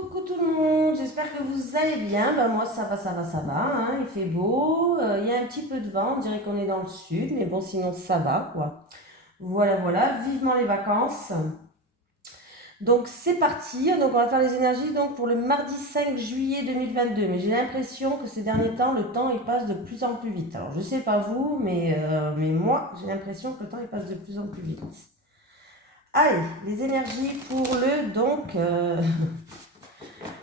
Coucou tout le monde, j'espère que vous allez bien. Ben moi ça va, hein. Il fait beau, il y a un petit peu de vent, on dirait qu'on est dans le sud, mais bon sinon ça va quoi. Voilà, vivement les vacances. Donc c'est parti, donc on va faire les énergies donc pour le mardi 5 juillet 2022. Mais j'ai l'impression que ces derniers temps, le temps il passe de plus en plus vite. Alors je sais pas vous, mais moi j'ai l'impression que le temps il passe de plus en plus vite. Allez, les énergies pour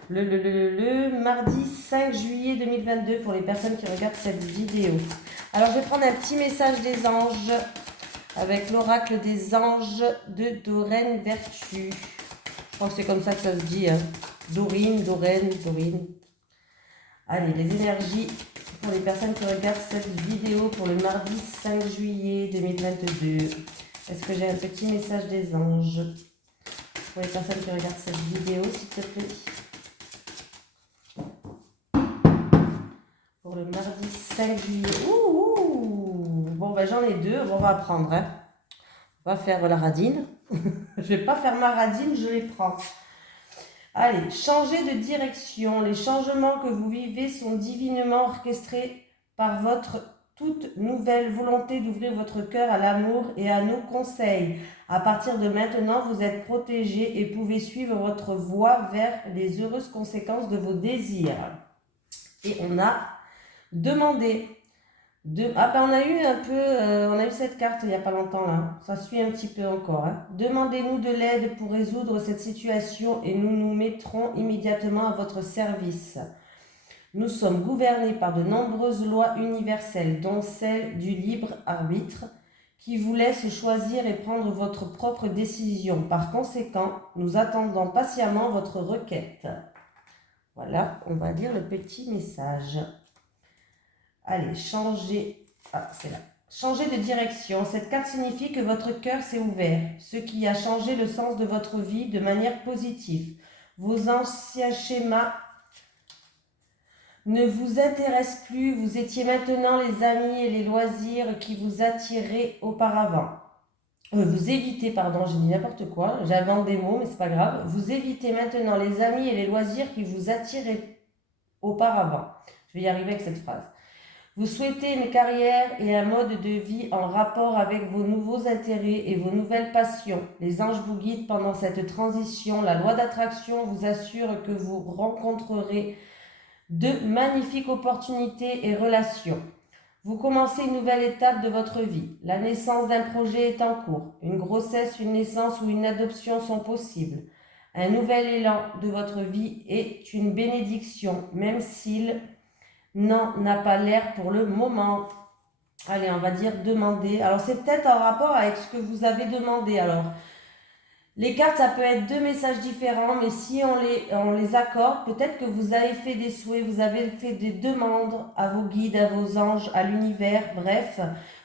le mardi 5 juillet 2022 pour les personnes qui regardent cette vidéo. Alors je vais prendre un petit message des anges avec l'oracle des anges de Doreen Vertu. Je crois que c'est comme ça que ça se dit. Hein. Doreen. Allez, les énergies pour les personnes qui regardent cette vidéo pour le mardi 5 juillet 2022. Est-ce que j'ai un petit message des anges pour les personnes qui regardent cette vidéo, s'il te plaît? Pour le mardi 5 juillet. Bon, ben j'en ai deux. On va apprendre. Hein. On va faire la radine. Je vais pas faire ma radine, je les prends. Allez, changez de direction. Les changements que vous vivez sont divinement orchestrés par votre toute nouvelle volonté d'ouvrir votre cœur à l'amour et à nos conseils. À partir de maintenant, vous êtes protégé et pouvez suivre votre voie vers les heureuses conséquences de vos désirs. Et on a demandé. On a eu on a eu cette carte il n'y a pas longtemps là. Ça suit un petit peu encore. Hein. Demandez-nous de l'aide pour résoudre cette situation et nous nous mettrons immédiatement à votre service. Nous sommes gouvernés par de nombreuses lois universelles, dont celle du libre arbitre, qui vous laisse choisir et prendre votre propre décision. Par conséquent, nous attendons patiemment votre requête. Voilà, on va lire le petit message. Allez, changez. Ah, c'est là. Changez de direction. Cette carte signifie que votre cœur s'est ouvert, ce qui a changé le sens de votre vie de manière positive. Vos anciens schémas ne vous intéressent plus. Vous étiez maintenant les amis et les loisirs qui vous attiraient auparavant. Vous évitez, pardon, j'ai dit n'importe quoi. J'invente des mots, mais c'est pas grave. Vous évitez maintenant les amis et les loisirs qui vous attiraient auparavant. Je vais y arriver avec cette phrase. Vous souhaitez une carrière et un mode de vie en rapport avec vos nouveaux intérêts et vos nouvelles passions. Les anges vous guident pendant cette transition. La loi d'attraction vous assure que vous rencontrerez de magnifiques opportunités et relations. Vous commencez une nouvelle étape de votre vie. La naissance d'un projet est en cours. Une grossesse, une naissance ou une adoption sont possibles. Un nouvel élan de votre vie est une bénédiction, même s'il n'a pas l'air pour le moment. Allez, on va dire demander. Alors, c'est peut-être en rapport avec ce que vous avez demandé. Alors, les cartes, ça peut être deux messages différents, mais si on les accorde, peut-être que vous avez fait des souhaits, vous avez fait des demandes à vos guides, à vos anges, à l'univers, bref.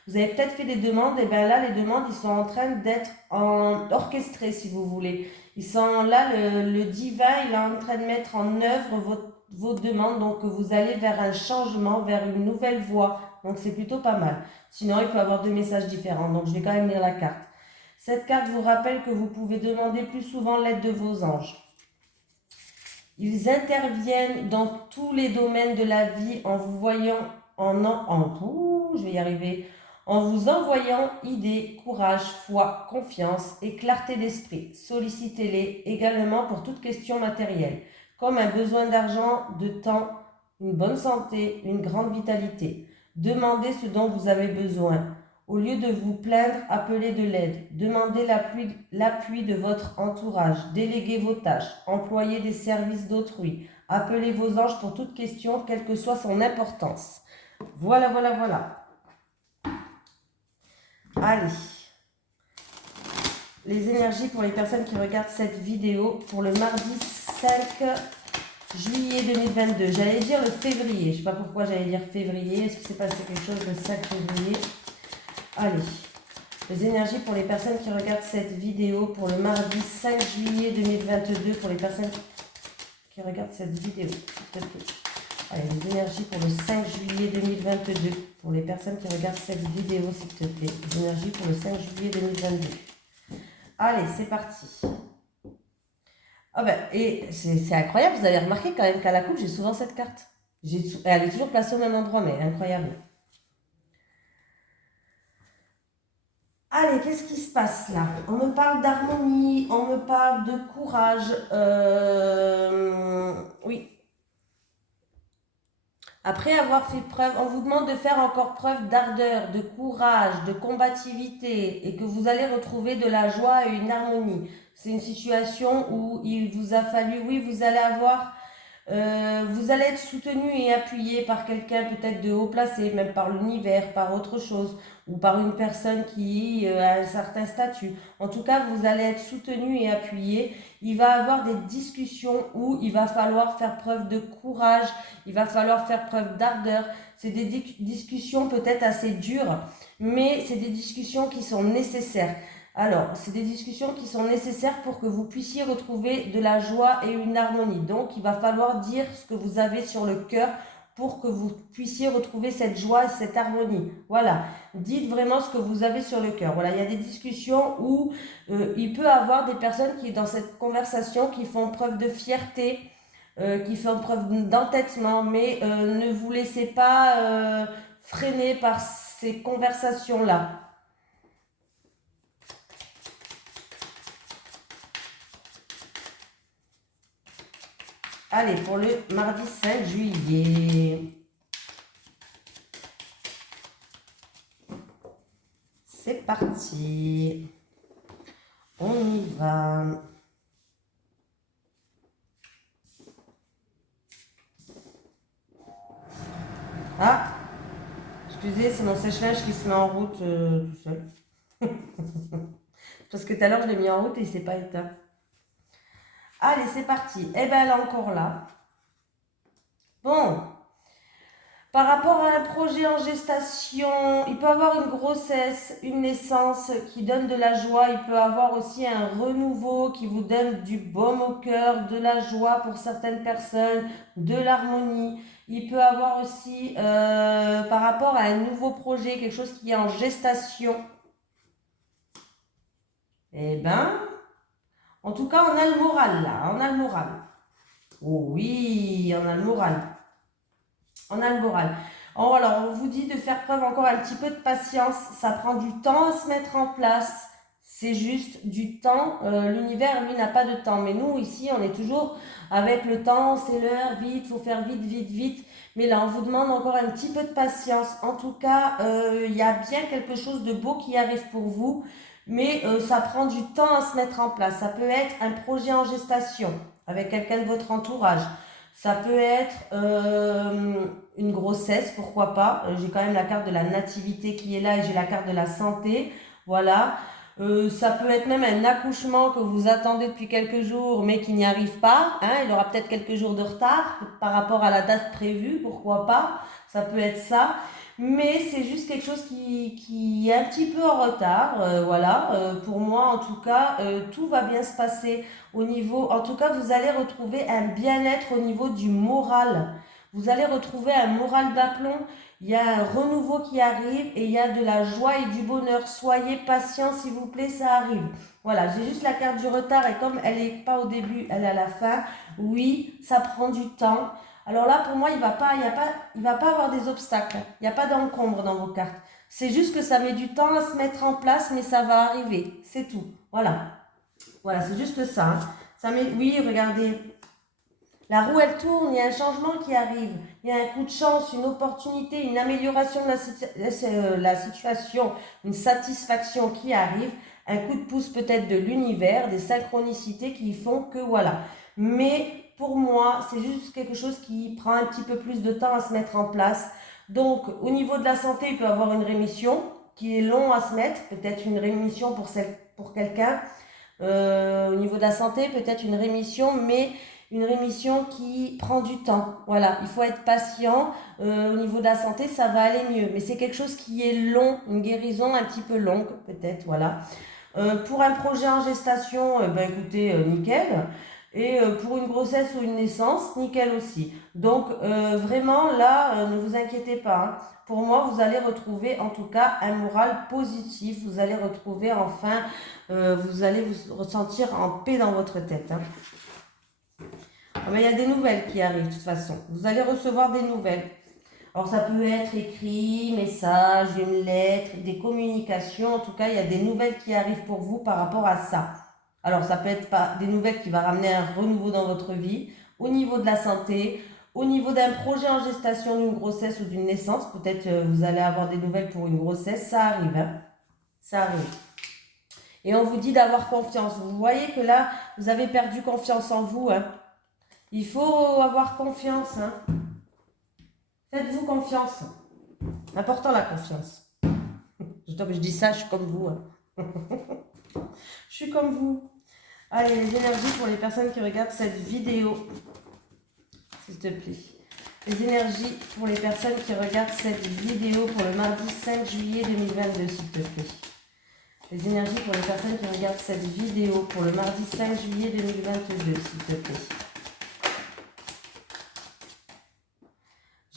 Vous avez peut-être fait des demandes, et bien là, les demandes, ils sont en train d'être orchestrées, si vous voulez. Ils sont là, le divin, il est en train de mettre en œuvre vos demandes, donc vous allez vers un changement, vers une nouvelle voie. Donc c'est plutôt pas mal. Sinon, il peut y avoir deux messages différents, donc je vais quand même lire la carte. Cette carte vous rappelle que vous pouvez demander plus souvent l'aide de vos anges. Ils interviennent dans tous les domaines de la vie en vous voyant en vous envoyant idées, courage, foi, confiance et clarté d'esprit. Sollicitez-les également pour toute question matérielle, comme un besoin d'argent, de temps, une bonne santé, une grande vitalité. Demandez ce dont vous avez besoin. Au lieu de vous plaindre, appelez de l'aide. Demandez l'appui de votre entourage. Déléguez vos tâches. Employez des services d'autrui. Appelez vos anges pour toute question, quelle que soit son importance. Voilà. Allez. Les énergies pour les personnes qui regardent cette vidéo pour le mardi 5 juillet 2022. J'allais dire le février. Je ne sais pas pourquoi j'allais dire février. Est-ce que c'est passé quelque chose le 5 février? Allez, les énergies pour les personnes qui regardent cette vidéo pour le mardi 5 juillet 2022, pour les personnes qui regardent cette vidéo, s'il te plaît. Allez, les énergies pour le 5 juillet 2022, pour les personnes qui regardent cette vidéo, s'il te plaît. Les énergies pour le 5 juillet 2022. Allez, c'est parti. Ah ben, et c'est incroyable, vous avez remarqué quand même qu'à la coupe, j'ai souvent cette carte. Elle est toujours placée au même endroit, mais incroyable. Allez, qu'est-ce qui se passe là? On me parle d'harmonie, on me parle de courage. Oui, après avoir fait preuve, on vous demande de faire encore preuve d'ardeur, de courage, de combativité et que vous allez retrouver de la joie et une harmonie. C'est une situation où il vous a fallu, oui, vous allez être soutenu et appuyé par quelqu'un peut-être de haut placé, même par l'univers, par autre chose, ou par une personne qui a un certain statut. En tout cas, vous allez être soutenu et appuyé. Il va y avoir des discussions où il va falloir faire preuve de courage, il va falloir faire preuve d'ardeur. C'est des discussions peut-être assez dures, mais c'est des discussions qui sont nécessaires. Alors, c'est des discussions qui sont nécessaires pour que vous puissiez retrouver de la joie et une harmonie. Donc, il va falloir dire ce que vous avez sur le cœur pour que vous puissiez retrouver cette joie et cette harmonie. Voilà, dites vraiment ce que vous avez sur le cœur. Voilà, il y a des discussions où il peut y avoir des personnes qui, dans cette conversation, qui font preuve de fierté, qui font preuve d'entêtement, mais ne vous laissez pas freiner par ces conversations-là. Allez, pour le mardi 5 juillet. C'est parti. On y va. Ah, excusez, c'est mon sèche-linge qui se met en route tout seul. Parce que tout à l'heure, je l'ai mis en route et il ne s'est pas éteint. Allez, c'est parti. Eh ben, elle est encore là. Bon, par rapport à un projet en gestation, il peut avoir une grossesse, une naissance qui donne de la joie. Il peut avoir aussi un renouveau qui vous donne du baume au cœur, de la joie pour certaines personnes, de l'harmonie. Il peut avoir aussi, par rapport à un nouveau projet, quelque chose qui est en gestation. Eh ben, en tout cas, on a le moral là, on a le moral. Oh oui, on a le moral. On a le moral. Oh, alors, on vous dit de faire preuve encore un petit peu de patience. Ça prend du temps à se mettre en place. C'est juste du temps. L'univers, lui, n'a pas de temps. Mais nous, ici, on est toujours avec le temps. C'est l'heure, vite, faut faire vite, vite, vite. Mais là, on vous demande encore un petit peu de patience. En tout cas, il y a bien quelque chose de beau qui arrive pour vous. Mais ça prend du temps à se mettre en place. Ça peut être un projet en gestation avec quelqu'un de votre entourage. Ça peut être une grossesse, pourquoi pas. J'ai quand même la carte de la nativité qui est là et j'ai la carte de la santé. Voilà. Ça peut être même un accouchement que vous attendez depuis quelques jours mais qui n'y arrive pas. Hein. Il aura peut-être quelques jours de retard par rapport à la date prévue, pourquoi pas. Ça peut être ça. Mais c'est juste quelque chose qui est un petit peu en retard. Voilà. Pour moi, en tout cas, tout va bien se passer au niveau. En tout cas, vous allez retrouver un bien-être au niveau du moral. Vous allez retrouver un moral d'aplomb. Il y a un renouveau qui arrive et il y a de la joie et du bonheur. Soyez patient, s'il vous plaît, ça arrive. Voilà, j'ai juste la carte du retard et comme elle n'est pas au début, elle est à la fin. Oui, ça prend du temps. Alors là, pour moi, il va pas avoir des obstacles. Il n'y a pas d'encombre dans vos cartes. C'est juste que ça met du temps à se mettre en place, mais ça va arriver. C'est tout. Voilà. Voilà, c'est juste ça. Hein. Ça met... Oui, regardez. La roue, elle tourne, il y a un changement qui arrive. Il y a un coup de chance, une opportunité, une amélioration de la situation, une satisfaction qui arrive. Un coup de pouce peut-être de l'univers, des synchronicités qui font que voilà. Mais pour moi, c'est juste quelque chose qui prend un petit peu plus de temps à se mettre en place. Donc, au niveau de la santé, il peut y avoir une rémission qui est long à se mettre. Peut-être une rémission pour quelqu'un. Au niveau de la santé, peut-être une rémission, mais une rémission qui prend du temps. Voilà, il faut être patient. Au niveau de la santé, ça va aller mieux, mais c'est quelque chose qui est long, une guérison un petit peu longue, peut-être. Voilà. Pour un projet en gestation, ben écoutez, nickel. Et pour une grossesse ou une naissance, nickel aussi. Donc vraiment là, ne vous inquiétez pas. Hein. Pour moi, vous allez retrouver en tout cas un moral positif. Vous allez retrouver enfin, vous allez vous ressentir en paix dans votre tête. Hein. Ah ben, il y a des nouvelles qui arrivent de toute façon. Vous allez recevoir des nouvelles. Alors ça peut être écrit, message, une lettre, des communications. En tout cas, il y a des nouvelles qui arrivent pour vous par rapport à ça. Alors ça peut être pas des nouvelles qui vont ramener un renouveau dans votre vie, au niveau de la santé, au niveau d'un projet en gestation, d'une grossesse ou d'une naissance. Peut-être vous allez avoir des nouvelles pour une grossesse. Ça arrive, hein. Ça arrive. Et on vous dit d'avoir confiance. Vous voyez que là, vous avez perdu confiance en vous, hein. Il faut avoir confiance, hein. Faites-vous confiance. Important la confiance. Je dis ça, je suis comme vous, hein. Je suis comme vous. Allez, les énergies pour les personnes qui regardent cette vidéo. S'il te plaît. Les énergies pour les personnes qui regardent cette vidéo pour le mardi 5 juillet 2022, s'il te plaît. Les énergies pour les personnes qui regardent cette vidéo pour le mardi 5 juillet 2022, s'il te plaît.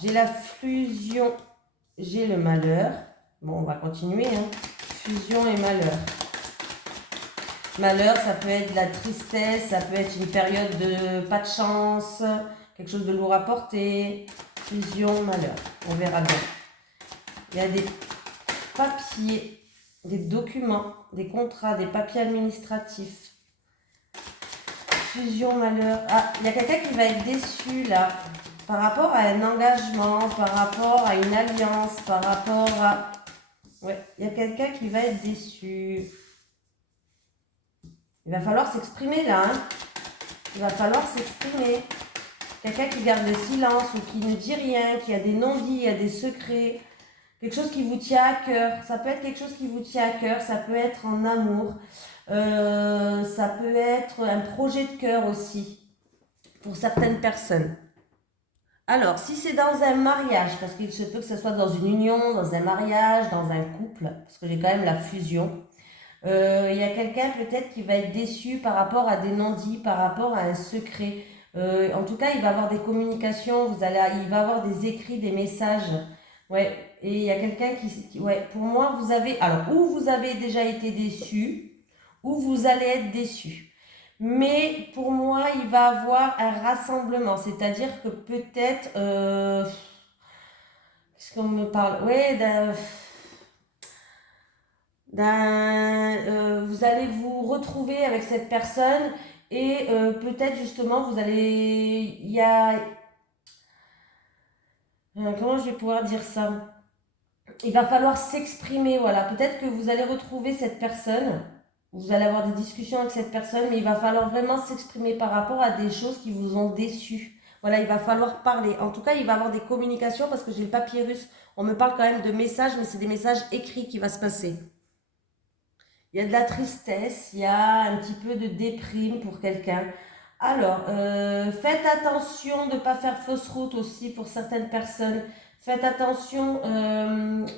J'ai la fusion, j'ai le malheur. Bon, on va continuer, hein. Fusion et malheur. Malheur, ça peut être de la tristesse, ça peut être une période de pas de chance, quelque chose de lourd à porter. Fusion, malheur. On verra bien. Il y a des papiers, des documents, des contrats, des papiers administratifs. Fusion, malheur. Ah, il y a quelqu'un qui va être déçu là. Par rapport à un engagement, par rapport à une alliance, par rapport à... Ouais, il y a quelqu'un qui va être déçu. Il va falloir s'exprimer là, hein. Il va falloir s'exprimer. Quelqu'un qui garde le silence ou qui ne dit rien, qui a des non-dits, il y a des secrets. Quelque chose qui vous tient à cœur. Ça peut être quelque chose qui vous tient à cœur, ça peut être en amour. Ça peut être un projet de cœur aussi, pour certaines personnes. Alors, si c'est dans un mariage, parce qu'il se peut que ce soit dans une union, dans un mariage, dans un couple, parce que j'ai quand même la fusion, il y a quelqu'un peut-être qui va être déçu par rapport à des non-dits, par rapport à un secret. En tout cas, il va avoir des communications, il va avoir des écrits, des messages. Ouais, et il y a quelqu'un ouais, pour moi, vous avez, alors, ou vous avez déjà été déçu, ou vous allez être déçu. Mais pour moi, il va avoir un rassemblement, c'est-à-dire que peut-être, qu'est-ce qu'on me parle? Ouais, vous allez vous retrouver avec cette personne et peut-être justement vous allez, il y a, comment je vais pouvoir dire ça? Il va falloir s'exprimer, voilà. Peut-être que vous allez retrouver cette personne, vous allez avoir des discussions avec cette personne, mais il va falloir vraiment s'exprimer par rapport à des choses qui vous ont déçu. Voilà, il va falloir parler. En tout cas, il va y avoir des communications parce que j'ai le papyrus. On me parle quand même de messages, mais c'est des messages écrits qui va se passer. Il y a de la tristesse, il y a un petit peu de déprime pour quelqu'un. Alors, faites attention de ne pas faire fausse route aussi pour certaines personnes. Faites attention,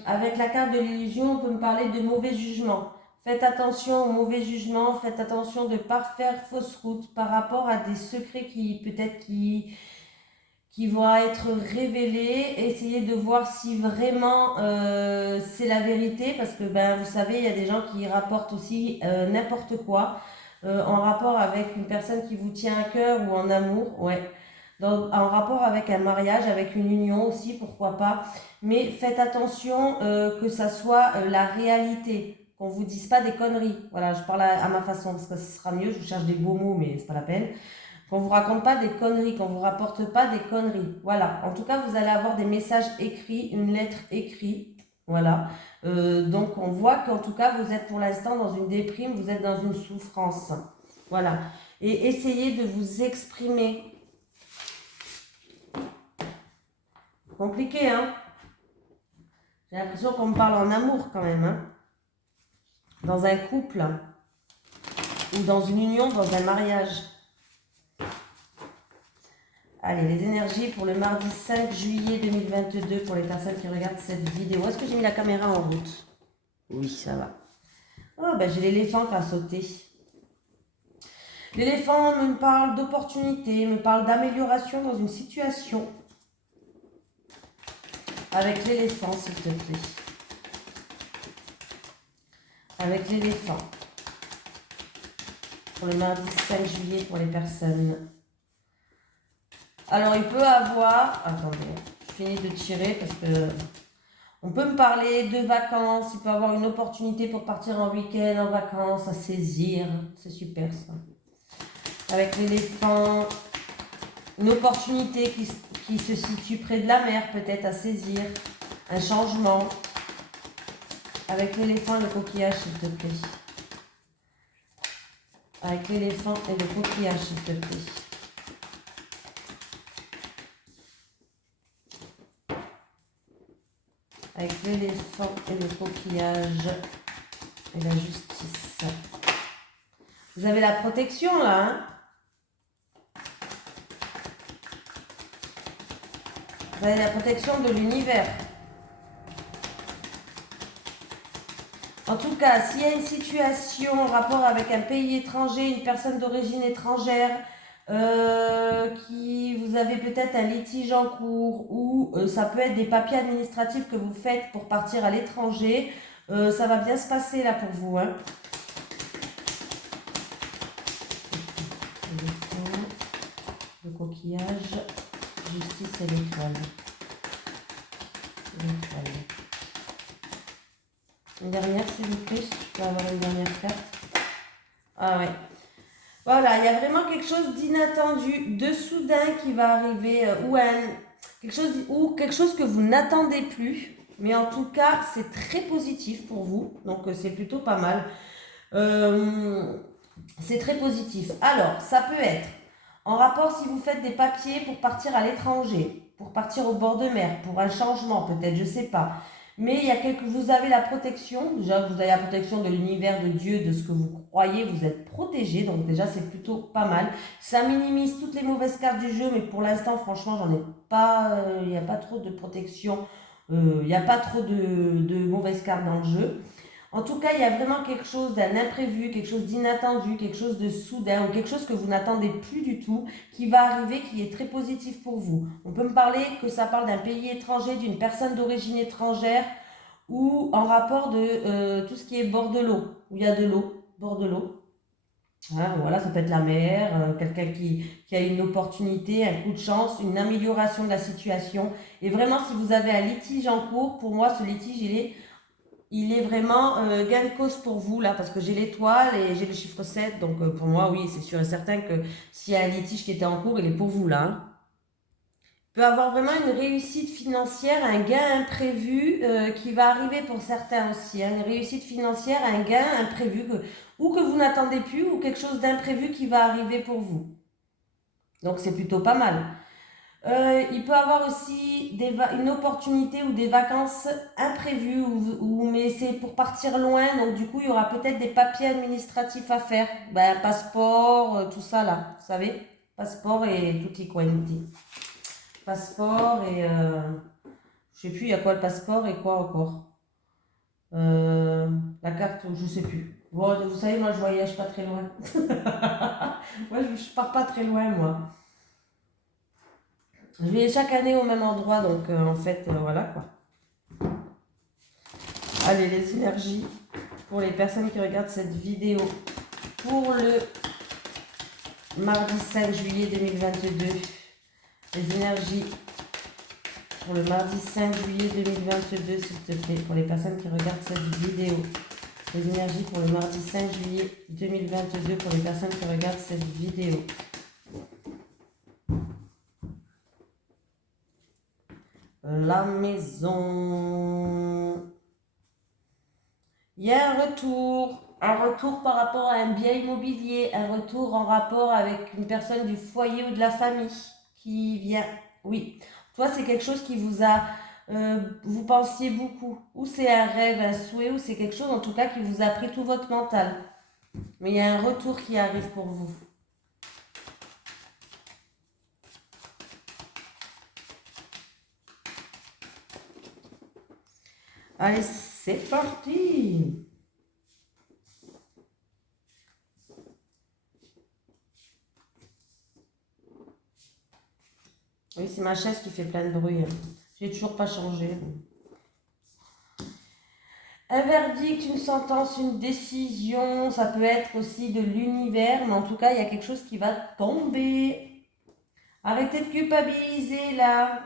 avec la carte de l'illusion, on peut me parler de mauvais jugement. Faites attention au mauvais jugement, faites attention de ne pas faire fausse route par rapport à des secrets qui peut-être qui vont être révélés. Essayez de voir si vraiment c'est la vérité, parce que ben, vous savez, il y a des gens qui rapportent aussi n'importe quoi en rapport avec une personne qui vous tient à cœur ou en amour, ouais. En rapport avec un mariage, avec une union aussi, pourquoi pas. Mais faites attention que ça soit la réalité, qu'on vous dise pas des conneries. Voilà, je parle à ma façon, parce que ce sera mieux, je cherche des beaux mots, mais c'est pas la peine. Qu'on vous raconte pas des conneries, qu'on vous rapporte pas des conneries. Voilà. En tout cas, vous allez avoir des messages écrits, une lettre écrite. Voilà. Donc, on voit qu'en tout cas, vous êtes pour l'instant dans une déprime, vous êtes dans une souffrance. Voilà. Et essayez de vous exprimer. Compliqué, hein? J'ai l'impression qu'on me parle en amour quand même, hein? Dans un couple, ou dans une union, dans un mariage. Allez, les énergies pour le mardi 5 juillet 2022 pour les personnes qui regardent cette vidéo. Est-ce que j'ai mis la caméra en route? Oui, ça va. Oh, ben j'ai l'éléphant qui a sauté. L'éléphant me parle d'opportunité, me parle d'amélioration dans une situation. Avec l'éléphant, s'il te plaît. Avec l'éléphant. Pour le mardi 5 juillet pour les personnes Alors, il peut avoir... Attendez, je finis de tirer parce que... On peut me parler de vacances, il peut avoir une opportunité pour partir en week-end, en vacances, à saisir. C'est super ça. Avec l'éléphant, une opportunité qui se situe près de la mer, peut-être à saisir. Un changement. Avec l'éléphant et le coquillage, s'il te plaît. Avec l'éléphant et le coquillage, s'il te plaît. Avec l'éléphant et le coquillage et la justice. Vous avez la protection là, hein? Vous avez la protection de l'univers. En tout cas, s'il y a une situation en rapport avec un pays étranger, une personne d'origine étrangère, qui vous avez peut-être un litige en cours ou ça peut être des papiers administratifs que vous faites pour partir à l'étranger, ça va bien se passer là pour vous. Hein. Le coquillage, justice et l'étoile. Une dernière s'il vous plaît, je peux avoir une dernière carte. Ah ouais. Voilà, il y a vraiment quelque chose d'inattendu, de soudain qui va arriver, quelque chose que vous n'attendez plus. Mais en tout cas, c'est très positif pour vous. Donc, c'est plutôt pas mal. C'est très positif. Alors, ça peut être en rapport si vous faites des papiers pour partir à l'étranger, pour partir au bord de mer, pour un changement peut-être, je sais pas. Mais il y a vous avez la protection, déjà vous avez la protection de l'univers, de Dieu, de ce que vous croyez, vous êtes protégé, donc déjà c'est plutôt pas mal. Ça minimise toutes les mauvaises cartes du jeu, mais pour l'instant franchement j'en ai pas, il n'y a pas trop de protection, il n'y a pas trop de mauvaises cartes dans le jeu. En tout cas, il y a vraiment quelque chose d'un imprévu, quelque chose d'inattendu, quelque chose de soudain ou quelque chose que vous n'attendez plus du tout qui va arriver, qui est très positif pour vous. On peut me parler que ça parle d'un pays étranger, d'une personne d'origine étrangère ou en rapport de tout ce qui est bord de l'eau, où il y a de l'eau, bord de l'eau. Hein, voilà, ça peut être la mer, quelqu'un qui a une opportunité, un coup de chance, une amélioration de la situation. Et vraiment, si vous avez un litige en cours, pour moi, ce litige, il est vraiment gain de cause pour vous là, parce que j'ai l'étoile et j'ai le chiffre 7, donc pour moi, oui, c'est sûr et certain que s'il y a un litige qui était en cours, il est pour vous là. Hein. Il peut avoir vraiment une réussite financière, un gain imprévu qui va arriver pour certains aussi. Hein, une réussite financière, un gain imprévu ou que vous n'attendez plus ou quelque chose d'imprévu qui va arriver pour vous. Donc c'est plutôt pas mal. Il peut avoir aussi une opportunité ou des vacances imprévues, mais c'est pour partir loin, donc du coup il y aura peut-être des papiers administratifs à faire, ben, passeport, tout ça là, vous savez, passeport et tutti quanti. Passeport et je sais plus il y a quoi le passeport et quoi encore. La carte, je sais plus. Bon, vous savez, moi je voyage pas très loin. Moi je pars pas très loin moi. Je vais chaque année au même endroit, donc en fait, voilà quoi. Allez, les énergies pour les personnes qui regardent cette vidéo pour le mardi 5 juillet 2022. Les énergies pour le mardi 5 juillet 2022, s'il te plaît, pour les personnes qui regardent cette vidéo. Les énergies pour le mardi 5 juillet 2022 pour les personnes qui regardent cette vidéo. La maison. Il y a un retour par rapport à un bien immobilier, un retour en rapport avec une personne du foyer ou de la famille qui vient. Oui, toi c'est quelque chose qui vous a, vous pensiez beaucoup, ou c'est un rêve, un souhait, ou c'est quelque chose en tout cas qui vous a pris tout votre mental. Mais il y a un retour qui arrive pour vous. Allez, c'est parti! Oui, c'est ma chaise qui fait plein de bruit. J'ai toujours pas changé. Un verdict, une sentence, une décision, ça peut être aussi de l'univers, mais en tout cas, il y a quelque chose qui va tomber Arrêtez de culpabiliser là.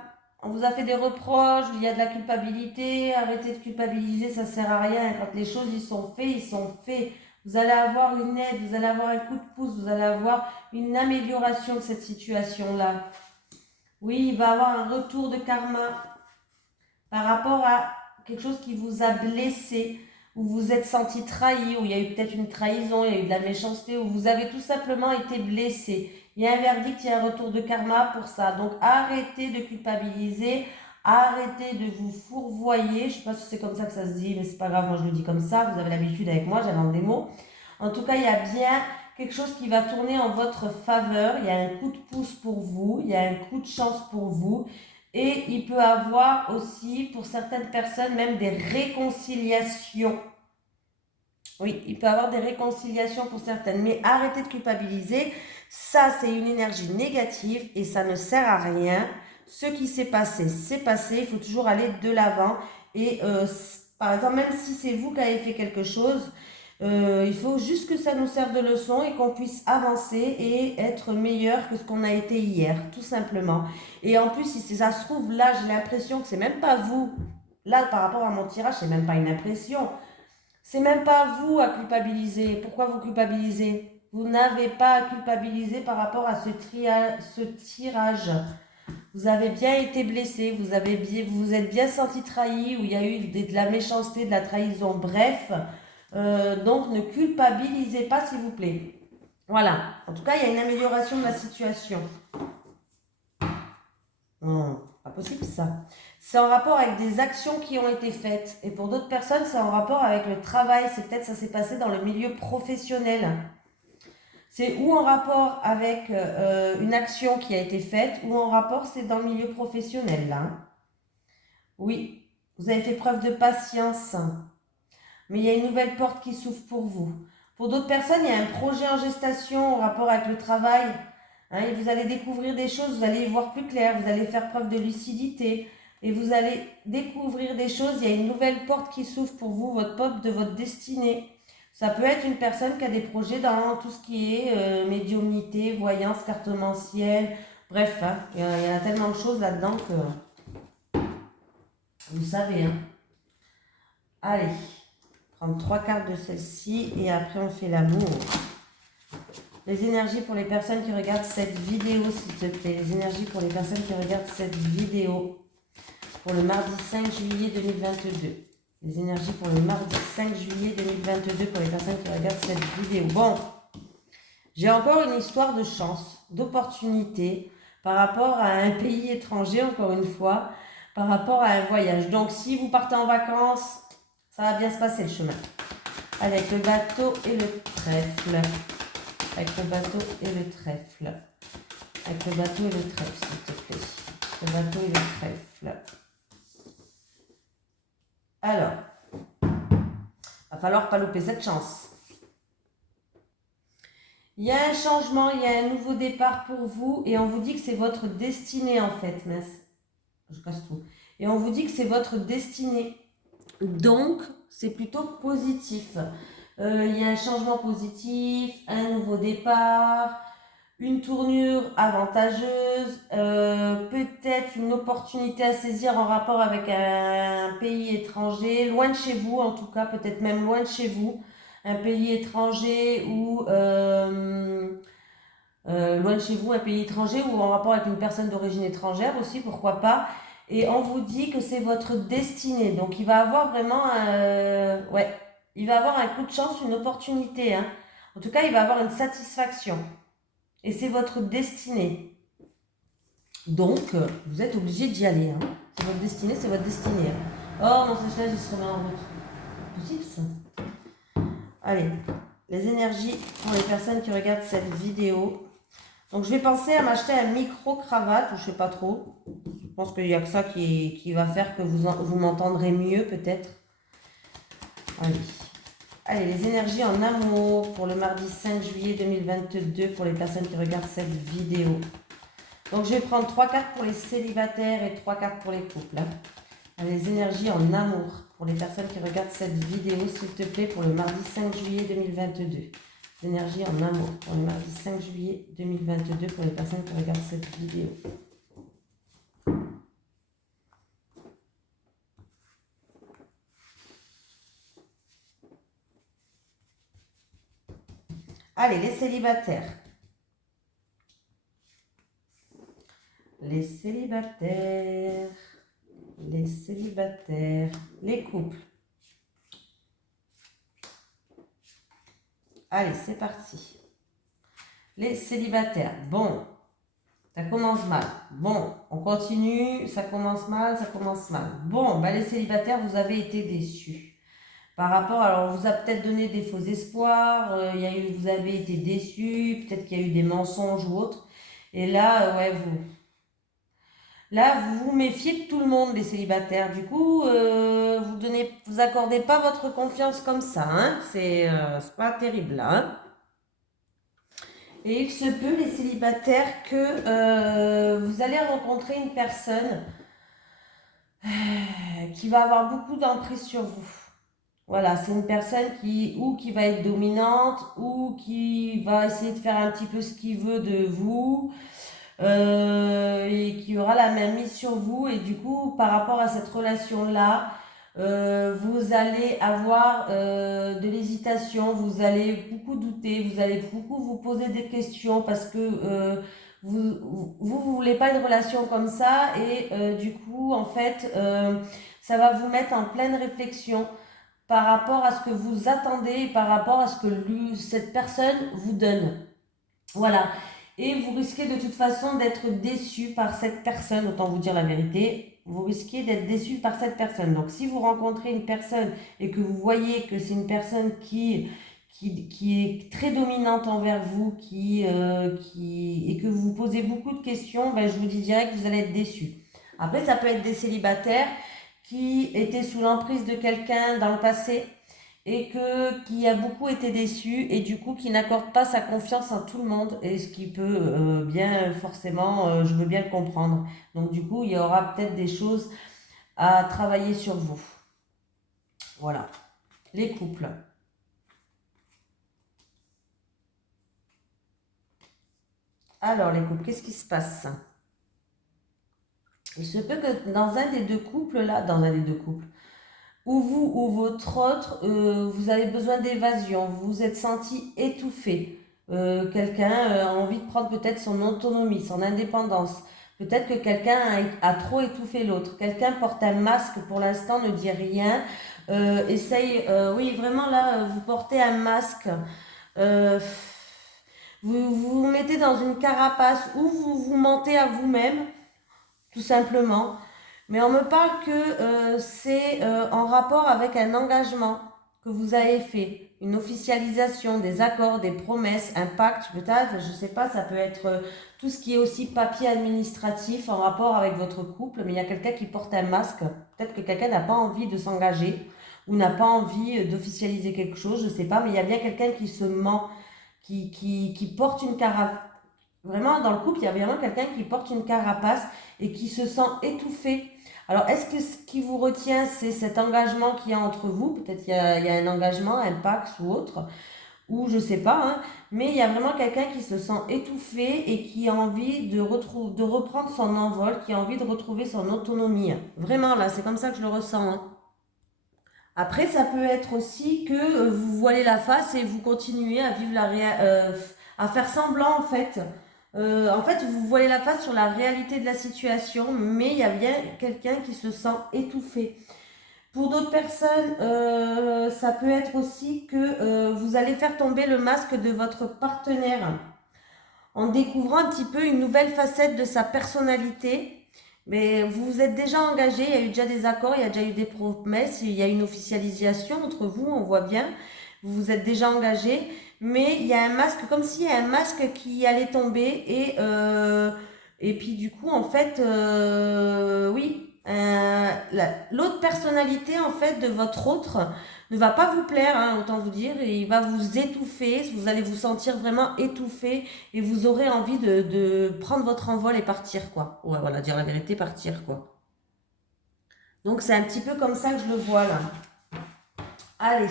On vous a fait des reproches, il y a de la culpabilité. Arrêtez de culpabiliser, ça sert à rien. Quand les choses ils sont faits, ils sont faits. Vous allez avoir une aide, vous allez avoir un coup de pouce, vous allez avoir une amélioration de cette situation-là. Oui, il va avoir un retour de karma par rapport à quelque chose qui vous a blessé, où vous vous êtes senti trahi, où il y a eu peut-être une trahison, il y a eu de la méchanceté, où vous avez tout simplement été blessé. Il y a un verdict, il y a un retour de karma pour ça. Donc arrêtez de culpabiliser, arrêtez de vous fourvoyer. Je ne sais pas si c'est comme ça que ça se dit, mais c'est pas grave, moi je le dis comme ça. Vous avez l'habitude avec moi, j'invente des mots. En tout cas, il y a bien quelque chose qui va tourner en votre faveur. Il y a un coup de pouce pour vous, il y a un coup de chance pour vous. Et il peut avoir aussi, pour certaines personnes, même des réconciliations. Oui, il peut avoir des réconciliations pour certaines, mais arrêtez de culpabiliser. Ça, c'est une énergie négative et ça ne sert à rien. Ce qui s'est passé, c'est passé. Il faut toujours aller de l'avant. Et par exemple, même si c'est vous qui avez fait quelque chose, il faut juste que ça nous serve de leçon et qu'on puisse avancer et être meilleur que ce qu'on a été hier, tout simplement. Et en plus, si ça se trouve, là, j'ai l'impression que c'est même pas vous. Là, par rapport à mon tirage, c'est même pas une impression. C'est même pas vous à culpabiliser. Pourquoi vous culpabilisez? Vous n'avez pas à culpabiliser par rapport à ce tirage. Vous avez bien été blessé, vous vous êtes bien senti trahi, où il y a eu de la méchanceté, de la trahison, bref. Donc ne culpabilisez pas s'il vous plaît. Voilà, en tout cas il y a une amélioration de la situation. Pas possible ça. C'est en rapport avec des actions qui ont été faites. Et pour d'autres personnes, c'est en rapport avec le travail. C'est peut-être ça s'est passé dans le milieu professionnel. C'est ou en rapport avec une action qui a été faite, ou en rapport, c'est dans le milieu professionnel, là. Oui, vous avez fait preuve de patience. Mais il y a une nouvelle porte qui s'ouvre pour vous. Pour d'autres personnes, il y a un projet en gestation en rapport avec le travail. Et vous allez découvrir des choses, vous allez y voir plus clair, vous allez faire preuve de lucidité. Et vous allez découvrir des choses, il y a une nouvelle porte qui s'ouvre pour vous, votre porte de votre destinée. Ça peut être une personne qui a des projets dans tout ce qui est médiumnité, voyance, cartomanciel, bref, il y en a tellement de choses là-dedans que vous savez. Allez, prendre 3 cartes de celle-ci et après on fait l'amour. Les énergies pour les personnes qui regardent cette vidéo, s'il te plaît. Les énergies pour les personnes qui regardent cette vidéo pour le mardi 5 juillet 2022. Les énergies pour le mardi 5 juillet 2022 pour les personnes qui regardent cette vidéo. Bon, j'ai encore une histoire de chance, d'opportunité par rapport à un pays étranger, encore une fois, par rapport à un voyage. Donc, si vous partez en vacances, ça va bien se passer le chemin. Avec le bateau et le trèfle. Avec le bateau et le trèfle. Avec le bateau et le trèfle, s'il te plaît. Le bateau et le trèfle. Alors, va falloir pas louper cette chance. Il y a un changement, il y a un nouveau départ pour vous et on vous dit que c'est votre destinée en fait, mince. Je casse tout. Et on vous dit que c'est votre destinée. Donc, c'est plutôt positif. Il y a un changement positif, un nouveau départ, une tournure avantageuse, peut-être une opportunité à saisir en rapport avec un pays étranger, loin de chez vous en tout cas, peut-être même loin de chez vous, un pays étranger ou loin de chez vous, un pays étranger ou en rapport avec une personne d'origine étrangère aussi, pourquoi pas. Et on vous dit que c'est votre destinée, donc il va avoir vraiment il va avoir un coup de chance, une opportunité, hein. En tout cas, il va avoir une satisfaction. Et c'est votre destinée. Donc, vous êtes obligé d'y aller. Hein. C'est votre destinée, c'est votre destinée. Hein. Oh, mon sèche-linge, il se remet en route. C'est possible, ça. Allez, les énergies pour les personnes qui regardent cette vidéo. Donc, je vais penser à m'acheter un micro-cravate, ou je sais pas trop. Je pense qu'il n'y a que ça qui va faire que vous m'entendrez mieux, peut-être. Allez. Allez, les énergies en amour pour le mardi 5 juillet 2022 pour les personnes qui regardent cette vidéo. Donc, je vais prendre 3 cartes pour les célibataires et 3 cartes pour les couples. Hein. Allez, les énergies en amour pour les personnes qui regardent cette vidéo, s'il te plaît, pour le mardi 5 juillet 2022. l'énergie en amour pour le mardi 5 juillet 2022 pour les personnes qui regardent cette vidéo. Allez, les célibataires. Les célibataires. Les célibataires. Les couples. Allez, c'est parti. Les célibataires. Bon, ça commence mal. Bon, on continue. Ça commence mal, ça commence mal. Bon, les célibataires, vous avez été déçus. Par rapport, alors on vous a peut-être donné des faux espoirs, vous avez été déçus, peut-être qu'il y a eu des mensonges ou autre. Et là, ouais, vous vous méfiez de tout le monde, les célibataires. Du coup, vous accordez pas votre confiance comme ça, hein. C'est pas terrible là, hein. Et il se peut, les célibataires, que vous allez rencontrer une personne qui va avoir beaucoup d'emprise sur vous. Voilà, c'est une personne qui va être dominante ou qui va essayer de faire un petit peu ce qu'il veut de vous et qui aura la même mise sur vous. Et du coup, par rapport à cette relation-là, vous allez avoir de l'hésitation, vous allez beaucoup douter, vous allez beaucoup vous poser des questions parce que vous voulez pas une relation comme ça et du coup, en fait, ça va vous mettre en pleine réflexion par rapport à ce que vous attendez et par rapport à ce que cette personne vous donne. Voilà. Et vous risquez de toute façon d'être déçu par cette personne, autant vous dire la vérité. Vous risquez d'être déçu par cette personne. Donc si vous rencontrez une personne et que vous voyez que c'est une personne qui est très dominante envers vous, et que vous vous posez beaucoup de questions, je vous dis direct que vous allez être déçu. Après, ça peut être des célibataires qui était sous l'emprise de quelqu'un dans le passé et qui a beaucoup été déçu et du coup qui n'accorde pas sa confiance à tout le monde et ce qui peut bien forcément, je veux bien le comprendre. Donc du coup, il y aura peut-être des choses à travailler sur vous. Voilà. Les couples. Alors les couples, qu'est-ce qui se passe? Il se peut que dans un des deux couples, ou vous ou votre autre, vous avez besoin d'évasion, vous vous êtes senti étouffé. Quelqu'un a envie de prendre peut-être son autonomie, son indépendance. Peut-être que quelqu'un a trop étouffé l'autre. Quelqu'un porte un masque pour l'instant, ne dit rien. Oui, vraiment là, vous portez un masque. Euh, vous vous mettez dans une carapace ou vous vous mentez à vous-même, tout simplement. Mais on me parle que c'est en rapport avec un engagement que vous avez fait, une officialisation, des accords, des promesses, un pacte, peut-être, je ne sais pas, ça peut être tout ce qui est aussi papier administratif en rapport avec votre couple, mais il y a quelqu'un qui porte un masque, peut-être que quelqu'un n'a pas envie de s'engager ou n'a pas envie d'officialiser quelque chose, je ne sais pas, mais il y a bien quelqu'un qui se ment, qui porte une carapace. Vraiment, dans le couple, il y a vraiment quelqu'un qui porte une carapace et qui se sent étouffé. Alors, est-ce que ce qui vous retient, c'est cet engagement qu'il y a entre vous? Peut-être qu'il y a un engagement, un pacte ou autre, ou je sais pas, hein, mais il y a vraiment quelqu'un qui se sent étouffé et qui a envie de reprendre son envol, qui a envie de retrouver son autonomie. Vraiment, là, c'est comme ça que je le ressens, hein. Après, ça peut être aussi que vous voilez la face et vous continuez à vivre à faire semblant, en fait, vous voilez la face sur la réalité de la situation, mais il y a bien quelqu'un qui se sent étouffé. Pour d'autres personnes, ça peut être aussi que vous allez faire tomber le masque de votre partenaire en découvrant un petit peu une nouvelle facette de sa personnalité. Mais vous vous êtes déjà engagé, il y a eu déjà des accords, il y a déjà eu des promesses, il y a une officialisation entre vous, on voit bien. Vous vous êtes déjà engagé, mais il y a un masque, comme s'il y a un masque qui allait tomber et puis du coup, en fait, oui, l'autre personnalité, en fait, de votre autre ne va pas vous plaire, hein, autant vous dire, et il va vous étouffer, vous allez vous sentir vraiment étouffé et vous aurez envie de prendre votre envol et partir, quoi. Ouais, voilà, dire la vérité, partir, quoi. Donc c'est un petit peu comme ça que je le vois, là. Allez,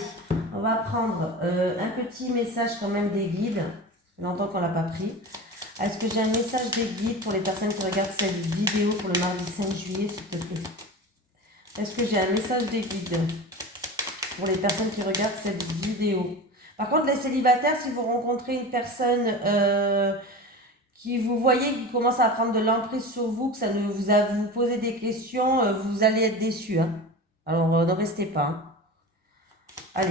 on va prendre un petit message quand même des guides. Ça fait longtemps qu'on ne l'a pas pris. Est-ce que j'ai un message des guides pour les personnes qui regardent cette vidéo pour le mardi 5 juillet, s'il te plaît? Est-ce que j'ai un message des guides pour les personnes qui regardent cette vidéo? Par contre, les célibataires, si vous rencontrez une personne qui vous voyez qui commence à prendre de l'emprise sur vous, que ça ne vous posez des questions, vous allez être déçus. Hein. Alors, ne restez pas. Hein. Allez.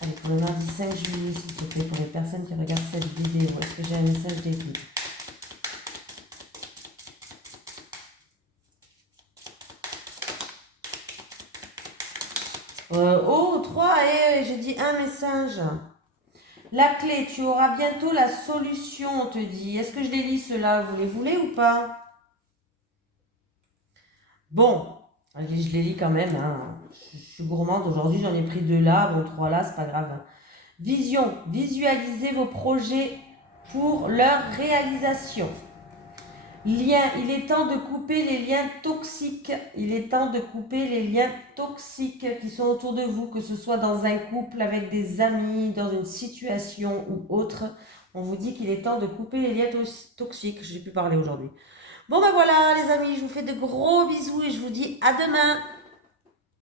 Allez, pour le mardi 5 juillet, s'il te plaît, pour les personnes qui regardent cette vidéo, est-ce que j'ai un message des guides? Oh, 3, et j'ai dit un message. La clé, tu auras bientôt la solution, on te dit. Est-ce que je les lis ceux-là? Vous les voulez ou pas? Bon, allez, je les lis quand même. Hein. Je suis gourmande aujourd'hui, j'en ai pris 2 là. Bon, 3 là, c'est pas grave. Vision, visualisez vos projets pour leur réalisation. Lien, il est temps de couper les liens toxiques. Il est temps de couper les liens toxiques qui sont autour de vous, que ce soit dans un couple, avec des amis, dans une situation ou autre. On vous dit qu'il est temps de couper les liens toxiques. J'ai pu parler aujourd'hui. Bon ben voilà les amis, je vous fais de gros bisous et je vous dis à demain.